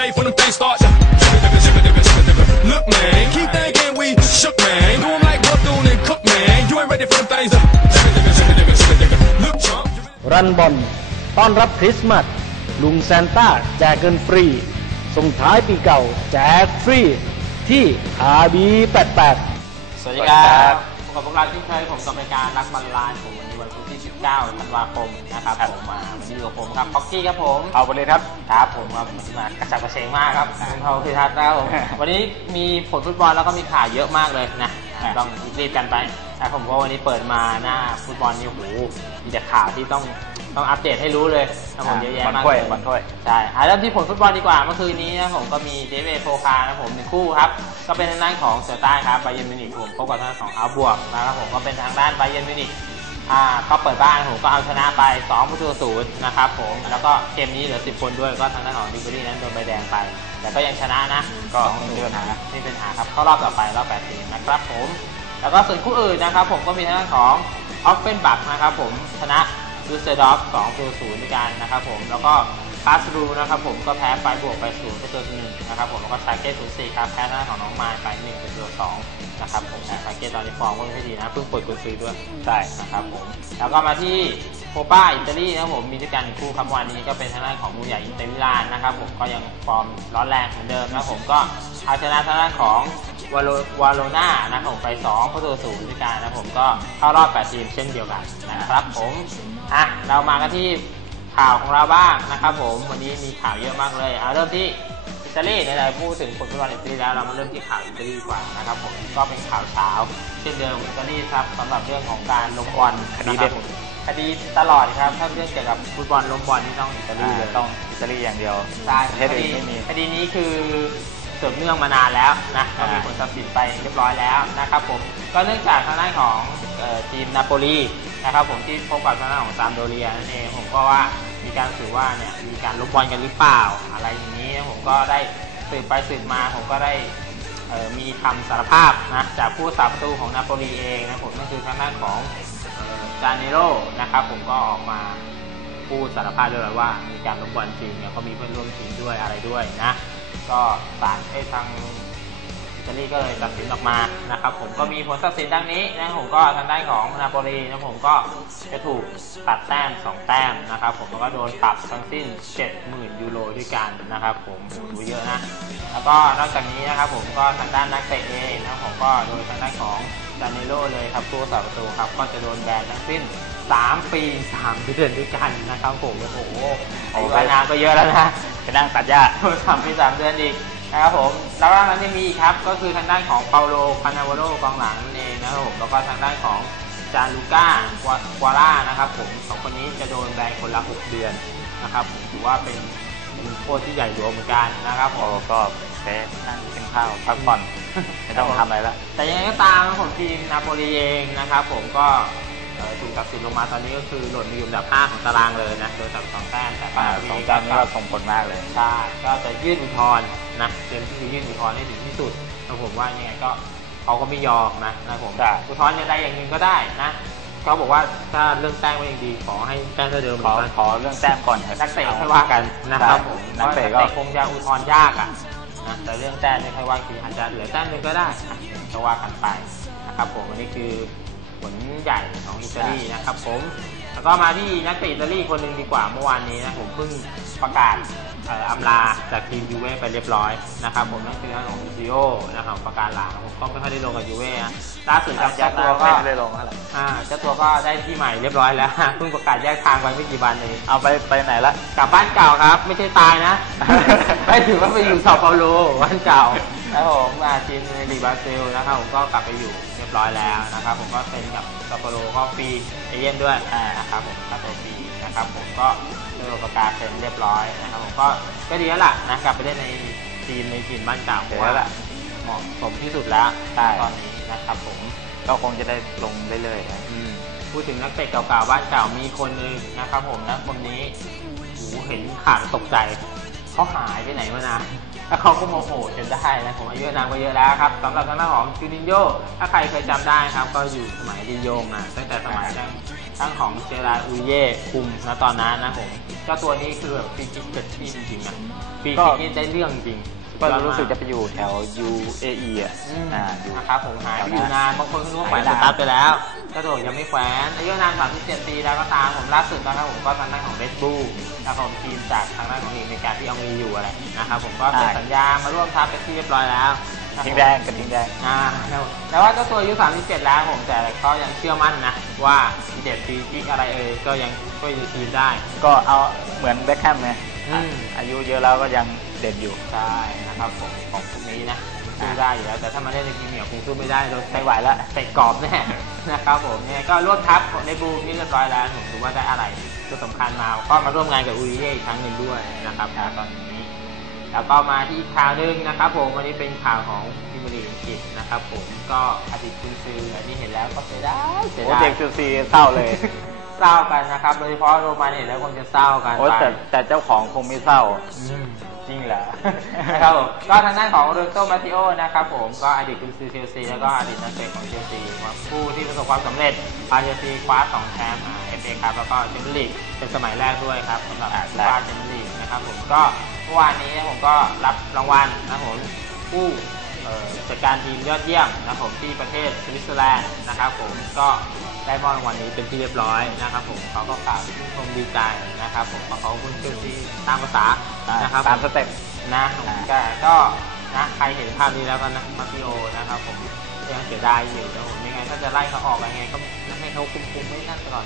safe when them things start. Look, man, keep thinking we shook, man. Do 'em like Bethune and Cook, man. You ain't ready for them things. Look, chump. you really- รันบอลต้อนรับคริสต์มาสลุงซานต้าแจกเงินฟรี ส่งท้ายปีเก่า แจกฟรี ที่อาบี88สวัสดีครับพบกับพวกเราที่เคยผมกับรายการรักบอลลานผม วันนี้วันพุธที่19ธันวาคมนะครับ ผมมาวันนี้อยู่กับผมครับพ็อกกี้ครับผมเอาไปเลยครับ ครับผมครับวันนี้มากระฉับกระเฉงมากครับคุณเขาคือทัศน์นะครับผมวันนี้มีผลฟุตบอลแล้วก็มีข่าวเยอะมากเลยนะครับต้องรีบกันไปนะผมว่าวันนี้เปิดมาหน้าฟุตบอลนี่โอ้โหมีแต่ข่าวที่ต้องต้องอัปเดตให้รู้เลยนะผมเยอะแยะมากบอลถ้วยเลยบอลถ้วย ใช่อะเริ่มที่ผลฟุตบอลดีกว่า เมื่อคืนนี้นะผมก็มีเดวิดโฟคานะผมหนึ่งคู่ครับ ก็เป็นทางด้านของเสือใต้ครับไบเยร์นมิวนิกผมพบกับทางด้านของอัลบวกนะครับผมก็เป็นทางด้านไบเยร์นมิวนิก อ่าก็เปิดบ้านผมก็เอาชนะไป2ประตูศูนย์นะครับผมแล้วก็เกมนี้เหลือ 10 คนด้วยก็ทางด้านของดิบรีนั้นโดนใบแดงไป แต่ก็ยังชนะนะก็ไม่มีปัญหาไม่มีปัญหาครับเข้ารอบต่อไปรอบ8ทีมนะครับผม แล้วก็ส่วนคู่อื่นนะครับผมก็มีทางด้านของออฟเฟนบักนะครับผมชนะดูเซดอฟ2ตัวศูนย์ด้วยกันนะครับผมแล้วก็ คาสรูนะครับผมก็แพ้ไฟบวกไปศูนย์ตัวหนึ่งนะครับผมแล้วก็ชาเก้ศูนย์สี่ครับแพ้หน้าของน้องมายไปหนึ่งตัวสองนะครับผมชาเก้ตอนนี้ฟอร์มก็ไม่ดีนะเพิ่งปลดกุญซื้อด้วยใช่นะครับผมแล้วก็มาที่โคป้าอิตาลีนะครับผมมีด้วยกันคู่ครับวันนี้ก็เป็นทางด้านของมูใหญ่อินเตอร์มิลานนะครับผมก็ยังฟอร์มร้อนแรงเหมือนเดิมนะครับผมก็เอาชนะทางด้านของวาโลวาโลนานะครับผมไป2ประตูศูนย์ด้วยกันนะครับผมก็เข้ารอบ8ทีมเช่นเดียวกันนะครับผมอะเรามากันที่ ข่าวของเราบ้างนะครับผมวันนี้มีข่าวเยอะมากเลยเอาเริ่มที่อิตาลีในไหนๆพูดถึงผลฟุตบอลอิตาลีแล้วเรามาเริ่มที่ข่าวอิตาลีดีกว่านะครับผมก็เป็นข่าวเช้าเช่นเดิมของอิตาลีครับสำหรับเรื่องของการลงบอลคดีเด็ดนะครับผมคดีตลอดครับถ้าเรื่องเกี่ยวกับฟุตบอลล้มบอลนี่ต้องอิตาลีเลยต้องอิตาลีอย่างเดียวใช่ประเทศคอื่ดีนไม่มีคดีนี้คือสืบเนื่องมานานแล้วนะก็อ่ามีมีผลตัดสินไปเรียบร้อยแล้วนะครับผมก็เนื่องจากทางด้านของเอ่อทีมนาโปลี นะครับผมที่พบกับทางด้านของซามโดเรียนั่นเองผมก็ว่ามีการสืบว่าเนี่ยมีการล้มบอลกันหรือเปล่าอะไรอย่างนี้ผมก็ได้สืบไปสืบมาผมก็ได้มีคำสารภาพนะจากผู้สาประตูของนาโปลีเองนะผมก็คือทางด้านของจาเนโรนะครับผมก็ออกมาพูดสารภาพด้วยว่ามีการล้มบอลจริงเนี่ยก็มีเพื่อนร่วมทีมด้วยอะไรด้วยนะก็ศาลให้ทาง ตาลีก็เลยตัดสินออกมานะครับผมก็มีผลตัดสินดังนี้นะผมก็ทางด้านของนาโปลีนะผมก็จะถูกตัดแต้ม 2 แต้มนะครับผมแล้วก็โดนปรับทั้งสิ้น 70,000 ยูโรด้วยกันนะครับผมโอ้โหเยอะนะ แล้วก็นอกจากนี้นะครับผมก็ทางด้านนักเตะเองนะผมก็โดยทางด้านของดานิโลเลยครับตัวสาประตูครับก็จะโดนแบนทั้งสิ้น3 ปี 3 เดือนด้วยกันนะครับผมโอ้โหอายุอานามก็เยอะแล้วนะไปนั่งตัดหญ้าสามปีสามเดือนอีก นะครับผมแล้วนอกจากนั้นยังมีอีกครับก็คือทางด้านของเปาโลคานาวาโรกองหลังนั่นเองนะครับผมแล้วก็ทางด้านของจาลูก้ากวาร่านะครับผมสองคนนี้จะโดนแบนคนละ6เดือนนะครับผมถือว่าเป็นเป็นโทษที่ใหญ่หลวงเหมือนกันนะครับผโอ้มก็ไปนั่งกินข้าวพักผ่อนไม่ต้องทำอะไรละแต่ยังไงก็ตามครับผมทีมนาโปลีเองนะครับผมก็ เอ่อถูกตัดสินลงมาตอนนี้ก็คือหล่นมาอยู่อันดับ5ของตารางเลยนะโดยสับสองแต้มแต่อ่าปาสองก็จานนี้ก็ส่งผลมากเลยใช่ก็จะยื่นอุทธรณ์นะเตรียมที่จะยื่นอุทธรณ์ให้ถึงที่สุดแล้วผมว่ายังไงก็เขาก็ไม่ยอมนะนะผมใช่อุทธรณ์อย่างใดอย่างหนึ่งก็ได้นะเขาบอกว่าถ้าเรื่องแต้มก็ยังดีขอให้แต้มเท่าเดิมขอเหมือนกันขอเรื่องแต้มก่อนเถอะนักเตะค่อยว่ากันนะครับผมนักเตะพราะก็ว่าคงจะอุทธรณ์ยากอะนะแต่เรื่องแต้มไม่ค่อยว่าคืออาจจะเหลือแต้มหนึงก็ได้อะก็ว่ากันไปนะครับผมอันนี้คือ ผลใหญ่ของอิตาลีนะครับผมแล้วก็มาที่นักเตะอิตาลีคนหนึ่งดีกว่าเมื่อวานนี้นะผมเพิ่งประกาศเอ่ออำลาจากทีมยูเว่ไปเรียบร้อยนะครับผมนั่นคือทางของซิโอนะครับประกาศลาผมก็ไม่ค่อยได้ลงกับยูเว่นะล่าสุดกับยัเจ้าดตัตัววก็ไม่ได้ลงเท่าไหร่อ่าเจ้าตัวก็ได้ที่ใหม่เรียบร้อยแล้วเพิ่งประกาศแยกทางไปไม่กี่วันเองเอาไปไปไหนละกลับบ้านเก่าครับ ไม่ใช่ตายนะไม่ถือว่าไปอยู่เซาเปาโลบ้านเก่าแล้วผมมาทีมในลีกบราซิลนะครับผมก็กลับไปอยู่เรี ยบร้อยแล้วนะครับผมก็เป็นกับเซาเปาโลก็ฟรีเอเย่นด้วยอ่านะครับผมค่าตัวฟรีนะครับผมก็ได้ประกาศเซ็นเรียบร้อยนะครับผมก็ก็ดีแล้วล่ะนะกลับไปเล่นในทีมในทีมบ้านเก่าเดี๋ยวแล้วล่ะเหมาะสมที่สุดแล้วใช่ตอนนี้นะครับผมก็คงจะได้ลงเรื่อยๆนะอืมพูดถึงนักเตะเก่าๆบ้านเก่ามีคนหนึงนะครับผมนะคนนี้โอ้โหเห็นขาดตกใจเขาหายไปไหนมานาน แล้วเขาก็โมโหจนได้นะผมอายุนานก็เยอะแล้วครับสำหรับทางด้านของจูนินโยถ้าใครเคยจำได้ครับ ก็อยู่สมัยดินโยมาตั้งแต่สมัยยังทั้งของเจราอุเย่คุมนะตอนนั้นนะผมเจ้าตัวนี้คือแบบฟรีคิกเกิดที่จริงๆอะฟรีคิกนี่ได้เรื่องจริง ก็สุดยอดมารู้สึกจะไปอยู่แถว UAE อะอืมอ่าอยู่ นะครับผมหายไปอยู่นานบางคนก็รู้ว่าแขวนหายสนานตาร์ทไปแล้วกระโดดยังไม่แขวนอายุนาน37ปีแล้วก็ตามผมล่าสุดนะครับผมก็ทางด้านของเ e ดบูนะครับผมทีมจากทางด้านของลีกอเมริกาที่ยังมีอยู่อะไรนะครับผมก็เซ็นอ่าสัญญามาร่วมทัพเป็นที่เรียบร้อยแล้วนะครับทิ้งแดงกับทิ้งแดงอ่าแล้วแต่ว่าเจ้าตัวอายุ37 แล้วผมแต่ก็ยังเชื่อมั่นนะว่าเด็ดฟรีคิกอะไรเอ่ยก็ยังช่วยทีมได้ ก็เอาเหมือนเบคแฮมไงอืมอายุเยอะแล้วก็ยัง เด่นอยู่ ใช่นะครับผมของพวกนี้นะสู้ได้อยู่แล้ว แต่ถ้ามาเล่นในพรีเมียร์คงสู้ไม่ได้โดนไม่ไหวแล้วเตะกรอบแน่นะครับผมเนี่ยก็ร่วมทัพของในบูนี่เรียบร้อยแล้วผมถือว่าได้อะไรตัวสำคัญมาก็มาร่วมงานกับอูริเย่อีกครั้งหนึ่งด้วยนะครับณตอนนี้แล้วก็มาที่อีกข่าวหนึงนะครับผมวันนี้เป็นข่าวของพิมยร์ลีกอังกฤษนะครับผมก็อดีตคุณซื้ออันนี้เห็นแล้วก็เสียดายเสียโอ้ดายเด็กเชลซีเศร้าเลยเศร้ากันนะครับโดยเฉพาะโรมันเห็นแล้วคงจะเศร้ากันโอ้ไปแต่แต่เจ้าของคงไม่เศร้าอืม จริงเหรอนะครับผมก็ทางด้านของโรนโตมาติโอนะครับผมก็อดีตกุนซือเชลซีแล้วก็อดีตนักเตะของเชลซีมาผู้ที่ประสบความสำเร็จพาเชลซีคว้าสองแชมป์เอฟเอครับแล้วก็แชมเปี้ยนลีกเป็นสมัยแรกด้วยครับสำหรับอ่าผู้คว้าแชมเปี้ยนลีกนะครับผมก็เมื่อวานนี้ผมก็รับรางวัลนะครับผมผู้เอ่อ จัดการทีมยอดเยี่ยมนะครับผมที่ประเทศสวิตเซอร์แลนด์นะครับผมก็ได้มอบรางวัลนี้เป็นที่เรียบร้อยนะครับผมเขาก็กล่าวชื่นชมดีใจนะครับผมเพราะเขาคุณเชลซีตามภาษานะครับตามผสเต็ปนะอ่าแต่ก็นะใครเห็นภาพนี้แล้วก็นะมาริโอนะครับผมยังเสียดายอยู่นะผมยังไงถ้าจะไล่เขาออกยังไงก็ให้เขาคุมคุมไม่นั่นตลอด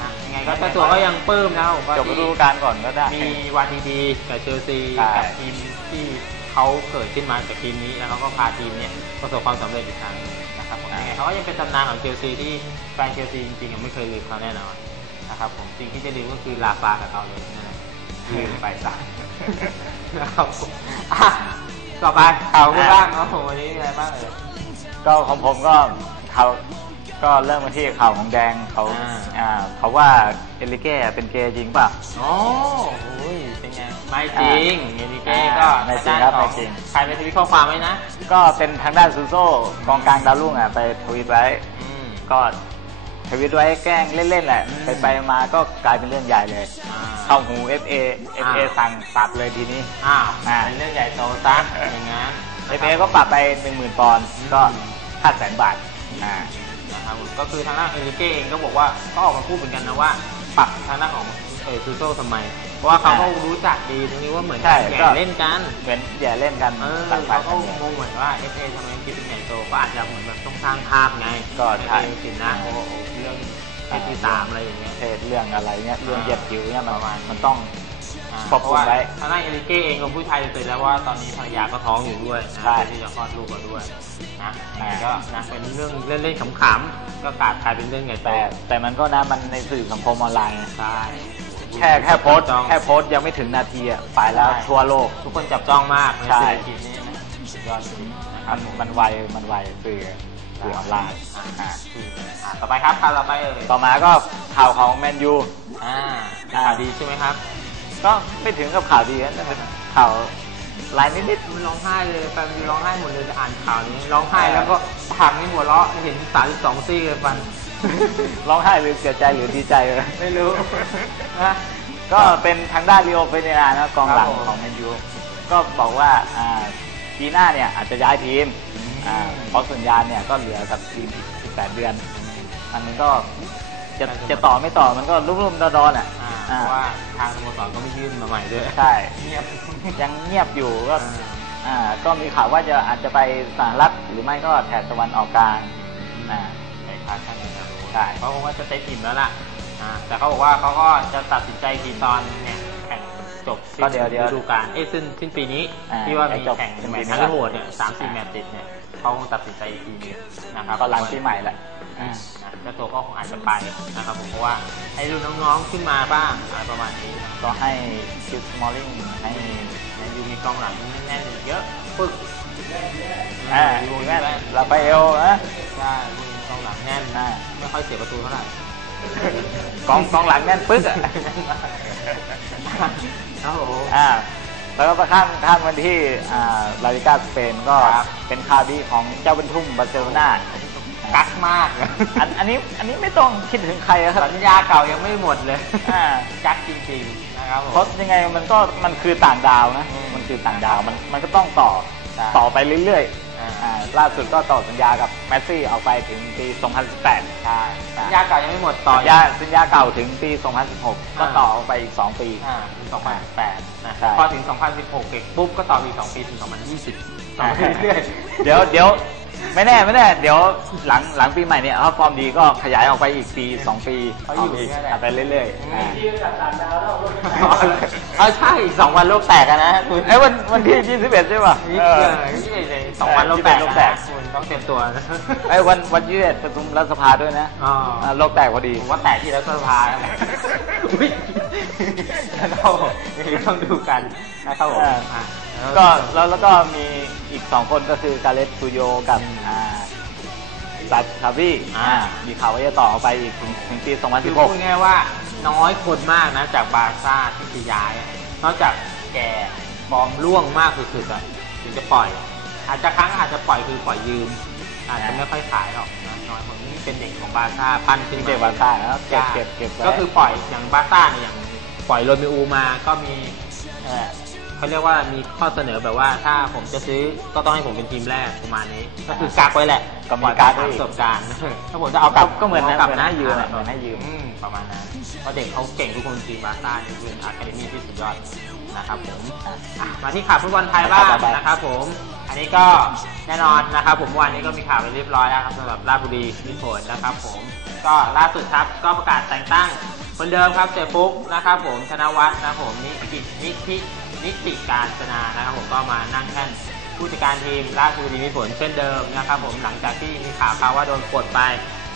นะยังไงก็เจ้าตัวก็ยังปลื้มนะครับผมว่าจบฤที่ดูกาลก่อนก็ได้ มีวันดีๆกับเชลซีใช่ กับทีมที่เขาเกิดขึ้นมาจากทีมนี้แล้วเขาก็พาทีมเนี้ยประสบความสำเร็จอีกครั้งนะครับผมยังไงเขาก็ยังเป็นตำนานของเชลซีที่แฟนเชลซีจริงๆยังไม่เคยลืมเขาแน่นอนนะครับผมสิ่งที่จะลืมก็คือลาฟากับเขาเลยนั่นแหละลืมไปซะ นะครับผมอะต่อไปข่าวคุณบ้างครับผมวันนี้มีอะไรบ้างเอ่ย ก็ของผมก็เขา ก็เริ่มมาที่ข่าวของแดงเขาอ่า อ่าเขาว่าเอลิเก้เป็นเกย์จริงป่ะ โอ้โหเป็นไง ไม่จริงเอลิเก้ก็อ่าไม่จริงครับทาด้านของไม่จริง ใครไปทวิตข้อความไว้นะ ก็เป็นทางด้านซูโซ่กองกลางดาวรุ่งอะไปทวีตไว้ อืม ก็ทวิตไว้แกล้งเล่นๆแหละ อืม ไปไปๆมาก็กลายเป็นเรื่องใหญ่เลย อ่า เข้าหู FA FA อ่า สั่งปรับเลยทีนี้ อ้าวอ่า เป็นเรื่องใหญ่โตซะอย่างงั้น FA ก็ปรับไปหนึ่งหมื่นปอนด์ ก็ห้าแสนบาท อ่านะ ครับผมก็คือทางด้านเอลิเก้เองก็บอกว่าก็ออกมาพูดเหมือนกันนะว่าปรับทางด้านของเออซูโซ่ทำไม เพราะว่าเขาก็รู้จักดีตรงนี้ว่าเหมือนใช่แข่ก็งเล่นกันเหมือนอย่าเล่นกันเออต่างฝ่าเขายก็ต่างงงเหมือนว่า FA ทำไมคิดเป็นใหญ่โตก็อาจจะเหมือนแบบต้องสร้างภาพไงก็ใช่ เอสินนะโอ้โหเรื่องเพศที่สามอะไรอย่างเงี้ย เทศเรื่องอะไรเงี้ยเรื่องเหยียดผิวเนี่ยมันประมาณมันต้อง อ่าควบคุมไว้เพราะว่าทางด้านเอลิเก้เองกับผู้ชายเลยแล้วว่าตอนนี้ภรรยาก็ท้องอยู่ด้วยนะใช่เพื่อที่จะคลอดลูกมาด้วยนะยังไงอ่าก็นะเป็นเรื่องเล่นๆขำๆ ก็กลายกลายเป็นเรื่องใหญ่โตแต่แต่มันก็นะมันในสื่อสังคมออนไลน์ใช่แค่แค่โพสต์จ้องแค่โพสต์ยังไม่ถึงนาทีอะไปแล้วใช่ทั่วโลก ทุกคนจับจ้องมากในใช่ เศรษฐกิจนี้นะสุดยอดจริงนะคมัรับนผมมันไวมันไวสื่อสื่อออนไลน์อ่าอ่าอ่าต่อไปครับข่าวต่อไปเอ่ยต่อมาก็ข่าวของแมนยู อ่าเป็นอ่าข่าวดีใช่ไหมครับ ก็ไม่ถึงกับข่าวดีนะแต่เป็นข่าว ลายนิดมันร้องไห้เลยแฟนมีร้องไห้หมดเลยจะอ่านข่าวนี้ร้องไห้แล้วก็ปากนี่หัวเราะเห็นสามสิบสองซี่เลยฟัน ๆ ร้องไห้หรือเสียใจหรือดีใจเลย ไม่รู้นะ ก็เป็นทางด้านลีโอเฟเนรานะกองหลังครับผม ของแมนยูก็บอกว่าอ่าปีหน้าเนี่ยอาจจะย้ายทีมอ่าเพราะสัญญาเนี่ยก็เหลือกับทีมอีก18 เดือน อันนี้ก็ จะจะต่อไม่ต่อมันก็รุ่มๆดอนๆอะอ่าเพอ่าราะว่าทางสโมสรก็ไม่ยื่นมาใหม่ด้วยใช่เงียบยังเงียบอยู่ก็อ่าอ่าก็มีข่าวว่าจะอาจจะไปสหรัฐหรือไม่ก็แถบตะวันออกกลางอ่าไปค้าแข้งกันนะใช่เพราะว่าจะเต็มอิ่มแล้วล่ะอ่าแต่เขาบอกว่าเขาก็จะตัดสินใจทีตอนเนี่ยแข่งจบสิ้นก็เดี๋ยวเดี๋ยวฤดูกาลเอ้ยสิ้นสิ้นปีนี้อ่าที่ว่ามีจบแข่งสิ้นแมปีตช์นี้ทั้งโหดเนี่ยสามสี่แมตช์ติดเนี่ยเขาคงตัดสินใจอีกทีนึงนะครับก็หลังปีใหม่แหละ อ่าอ่า เจ้าตัวก็คงอาจจะไปนะครับผมเพราะว่าให้รุ่นน้องๆขึ้นมาบ้างอะไรประมาณนี้ ก็ให้คิวสมอลลิงให้ในยูมีกองหลังแน่นๆอยู่เยอะปึกอ่ายูแม่แน่นลาฟาเอลนะใช่ยูมีกองหลังแน่นอ่าไม่ค่อยเสียประตูเท่าไหร่กองกองหลังแน่นปึ๊กอะครับผมอ่าแล้วก็ข้ามข้ามกันที่อ่าลาลิกาสเปนก็ครับเป็นข่าวดีของเจ้าบรรทุ่มบาร์เซโลนา กักมากอันอันนี้อันนี้ไม่ต้องคิดถึงใครอะครับสัญญาเก่ายังไม่หมดเลยอ่ากักจริงๆนะครับผมเพราะยังไงมันก็มันคือต่างดาวนะอืมมันคือต่างดาวมันมันก็ต้องต่อใช่ต่อไปเรื่อยอ่าๆอ่าล่าสุดก็ต่อสัญญากับแมสซี่เอาไปถึงปี 2018ใช่สัญญาเก่ายังไม่หมดต่อสัญญาสัญญาเก่าถึงปี 2016 ก็ต่อไปอีก 2 ปีอ่าถึง2018นะใช่พอถึง 2016เสร็จปุ๊บก็ต่ออีก 2 ปีถึง 2020ต่อไปเรื่อยๆเดี๋ยวเดี๋ยว ไม่แน่ไม่แน่เดี๋ยวหลังหลังปีใหม่เนี่ยถ้าฟอร์มดีก็ขยายออกไปอีกปี2ปีเขาอยู่กอย่างเงี้ยแหละไปเรื่อยอืมๆอ่าเอาใช่สองวันโลกแตกอะนะคุณไอ้ยวันวันที่21ใช่ป่ะนี่เออนี่เลยสองวันโลกแตกโลกนะแตกคุณต้องเตรียมตัวนะไอ้ยวันวันที่21ประชุมรัฐสภาด้วยนะอ๋ออ่าโลกแตกพอดีผมว่าแตกที่รัฐสภาแล้วแหละอุ๊ยแล้วก็อย่างนี้ต้องดูกันนะครับผมอ่าอะ ก็แล้วแล้วก็มีอีกสองคนก็คือกาเลสตูโยกับอ่าซัตคาวีอ่า มีข่าวว่าจะต่อออกไปอีกถึงถึงปี คือพูด2016 ง่ายๆว่าน้อยคนมากนะจากบาร์ซ่าที่จะย้ายอะนอกจากแกฟอร์มร่วงมากสุดๆอะถึงจะปล่อย อาจจะครั้งอาจจะปล่อยคือปล่อยยืม อาจจะไม่ค่อยขายหรอกนะน้อยคนนี่เป็นเด็กของบาร์ซ่าปั้นขึ้นเด็กบาร์ซ่านะเก็บเก็บเก็บไว้ ก็คือปล่อยอย่างบาร์ซ่าเนี่ยอย่างปล่อยโรเมอูมาก็มีเอ่อ เขาเรียกว่ามีข้อเสนอแบบว่าถ้าผมจะซื้อก็ต้องให้ผมเป็นทีมแรกประมาณนี้ ก็คือกักไว้แหละก็มีปล่อยกักตามไว้ประสบการณ์ ถ้าผมจะเอากลับก็เหมือนากลับเหมือนให้ยืมอะเหมือนให้ยืม อืมประมาณนั้นเพราะเด็กเขาเก่งทุกคนทีมบาร์ซ่านี่คืออะคาเดมี่ที่สุดยอดนะครับผมอะมาที่ข่าวฟุตบอลไทยบ้างต่อไปนะครับผม อันนี้ก็แน่นอนนะครับผมเมื่อวานนี้ก็มีข่าวไปเรียบร้อยแล้วครับสำหรับราชบุรีมิตรผลนะครับผมก็ล่าสุดครับก็ประกาศแต่งตั้ง คนเดิมครับเสียปุ๊กนะครับผมธนวัฒน์นะครับผมนิกินิธินิติการจนานะครับผมก็มานั่งแท่นผู้จัดการทีมราชบุรีมิตรผลเช่นเดิมนะครับผมหลังจากที่มีข่าวข่าวว่าโดนปลดไป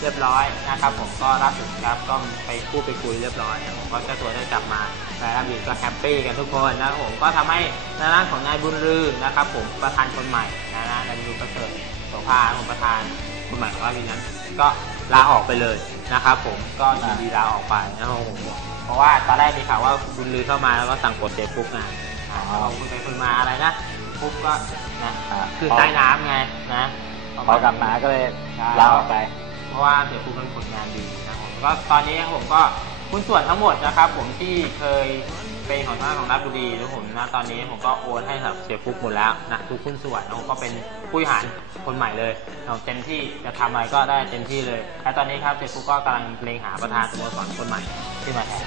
เรียบร้อยนะครับผมก็ล่าสุดครับก็ไปพูดไปคุยเรียบร้อยนะผมก็เจ้าตัวได้กลับมาและราชบุรีก็แฮปปี้กันทุกคนนะครับผมก็ทำให้ในด้านของนายบุญลือนะครับผมประธานคนใหม่นะนะนายบุญประเสริฐโสภาผมประธาน คนใหม่ของราชบุรีนั้นก็ลาออกไปเลยนะครับผมก็ยินดีลาออกไปนะครับผมเพราะว่าตอนแรกมีข่าวว่าบุญลือเข้ามาแล้วก็สั่งปลดเตะปุ๊กงานอ่าเราคุยไปคุยมาอะไรนะปุ๊กก็นะอ่าคือใต้น้ำไงนะประพอณกลับมาก็เลยใช่ลาออกไป เพราะว่าเสียปุ๊กเป็นผลงานดีนะครับผมก็ตอนนี้ผมก็หุ้นส่วนทั้งหมดนะครับ ผมที่เคย เป็นของทางของราชบุรีนะผมนะตอนนี้ผมก็โอนให้กับเสียปุ๊กหมดแล้วนะทุกหุ้นส่วนนะผมก็เป็นผู้บริหารคนใหม่เลยเราเต็มที่จะทำอะไรก็ได้เต็มที่เลย และตอนนี้ครับเสียปุ๊กก็กำลังเลงหาประธานสโมสรคนใหม่ขึ้นมาแทน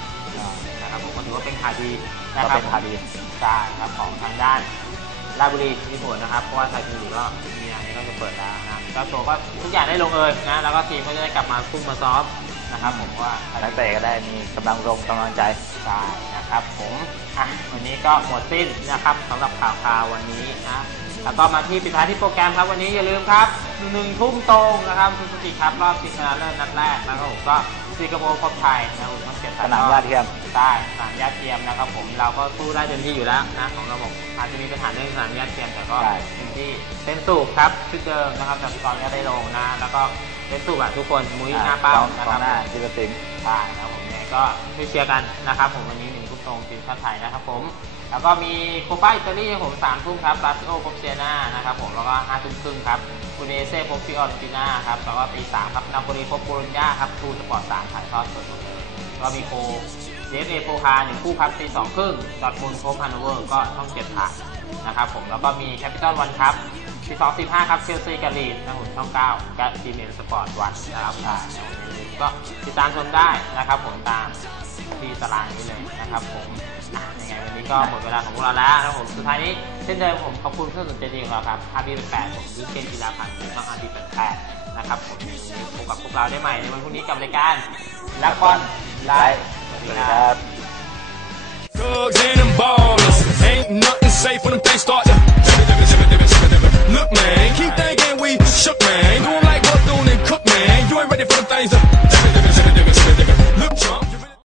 นะครับผมก็ถือว่าเป็นข่าวดีนะคก็รับเป็นข่าวดีใช่ครับของทางด้านราชบุรีมีผลนะครับเพราะว่าไทยพิมพ์ลีกก็มีงานนี้ก็จะเปิดแล้วนะเจ้าตัวก็ทุกอย่างได้ลงเอยนะแล้วก็ทีมก็จะได้กลับมาคุ้มมาซ้อมนะครับผมว่านักเตะก็ได้มีกำลังรงกำลังใจใช่ นะครับผมอะวันนี้ก็หมดสิ้นนะครับสำหรับข่าวคราววันนี้นะแล้วก็มาที่ปิดท้ายที่โปรแกรมครับวันนี้อย่าลืมครับหนึ่งทุ่มตรงนะครับซูซูกิครับรอบชิงชนะเลิศนัดแรกนะครับผมก็สิงคโปร์พบไทยนะครับผมต้องเก็บสนามญาติเทียมใช่สนามญาติเทียมนะครับผมเราก็สู้ได้เต็มที่อยู่แล้วนะของเราบอกอาจจะมีปัญหาเรื่องสนามญาติเทียมแต่ก็ใช่เต็มที่เป็นสูบครับชุดเดิมนะครับจากตอนนี้ได้ลงนะแล้วก็เป็นสูบอะทุกคนมุ้ยหน้าเป้านะกคอรังบหน้าจิรสิงห์ใช่นะครับผมเนี่ยก็ช่วยเชียร์กันนะครับผมวันนี้หนึ่ง ทุ่มตรงทีมชาติไทยนะครับผม แล้วก็มีโคปาอิตาลีผมสามทุ่มครับลาซิโอพบเซียนานะครับผม แล้วก็ห้าทุ่มครึ่งครับคูเนเซ่พบฟิออร์ติน่าครับ แล้วก็ตีสามครับนาโปลีพบโบโลญญาครับทูสปอร์ตสามถ่ายทอดสดหมดเลยก็มีโคเดฟเอโฟคาหนึ่งคู่ครับตีสองครึ่งดอทมุนพบฮันโนเวอร์ก็ช่องเจ็ดถ่ายนะครับผม แล้วก็มีแคปิตอลวันครับตีสองสิบห้าครับเชลซีกับลีดนะครับผมช่องเก้ากับทีมเอ็นสปอร์ตวันนะครับอ่า ก็ติดตามชมได้นะครับ ผมตามที่ตารางนี้เลยนะครับผมยังไงวันนี้ก็หมดเวลาของพวกเราแล้วนะผมสุดท้ายนี้เช่นเดิมผมขอบคุณเพื่อนสนใจดีของเราครับ RB88 ผมยูเกนกีฬาพันธ์ต้อง RB88 นะครับผมพบกับพวกเราได้ใหม่ในวันพรุ่งนี้กับรายการลักบอลไลฟ์สวัสดีครับ Thugs and them ballers. Ain't nothing safe when them things start to look, man. Keep thinking we shook, man. Doing like Bethune and Cook, man. You ain't ready for the things. That...